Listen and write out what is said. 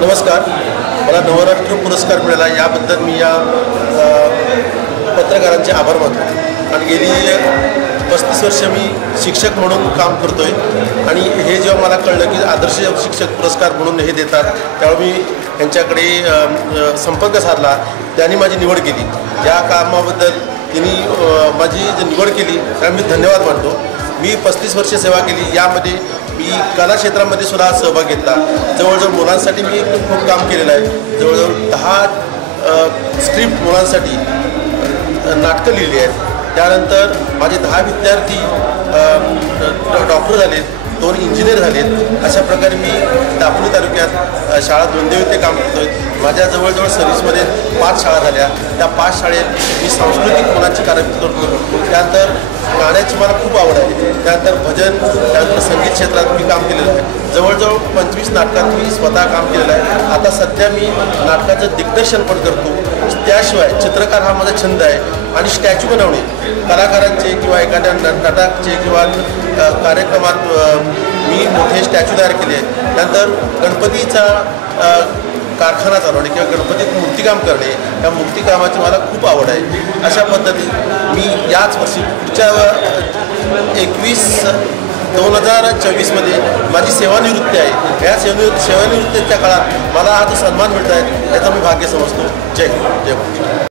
नमस्कार. मला नवरात्र पुरस्कार मिळाला याबद्दल मी या पत्रकारांचे आभार मानतो. आणि गेली 35 वर्ष मी शिक्षक म्हणून काम करतो आहे आणि हे जेव्हा मला कळलं की आदर्श शिक्षक पुरस्कार म्हणून हे देतात त्यावेळी मी यांच्याकडे संपर्क साधला. त्यांनी माझी निवड केली. या कामाबद्दल त्यांनी माझी निवड केली त्यामुळे मी धन्यवाद मानतो. मी 35 वर्ष सेवा केली. यामध्ये मी कला क्षेत्रामध्ये सुद्धा सहभाग घेतला. जवळजवळ मुलांसाठी मी खूप काम केलेलं आहे. जवळजवळ 10 स्क्रिप्ट मुलांसाठी नाटकं लिहिली आहेत. त्यानंतर माझे 10 विद्यार्थी डॉक्टर झालेत, 2 इंजिनियर झालेत. अशा प्रकारे मी दापोली तालुक्यात शाळा दोंदेव येथे काम करतो आहे. माझ्या जवळजवळ सर्व्हिसमध्ये 5 शाळा झाल्या. त्या 5 शाळेत मी सांस्कृतिक मुलांची कार्यक्रम करतो. त्यानंतर गाण्याची मला खूप आवड आहे. त्यानंतर भजन, त्यानंतर संगीत क्षेत्रात मी काम केलेलं आहे. जवळजवळ 25 नाटकात मी स्वतः काम केलेलं आहे. आता सध्या मी नाटकाचं दिग्दर्शन पण करतो. त्याशिवाय चित्रकार हा माझा छंद आहे आणि स्टॅच्यू बनवणे कलाकारांचे किंवा एखाद्या नाटकाचे किंवा कार्यक्रमात मी मोठे स्टॅच्यू तयार केले आहेत. त्यानंतर गणपतीचा कारखाना चालवणे किंवा गणपतीत मूर्तिकाम करणे या मूर्तिकामाची मला खूप आवड आहे. अशा पद्धतीने मी याच वर्षी पुढच्या 2024मध्ये माझी सेवानिवृत्ती आहे. या सेवानिवृत्तीच्या काळात मला हा जो सन्मान मिळत आहे याचा मी भाग्य समजतो. जय हिंद, जय महाराष्ट्र.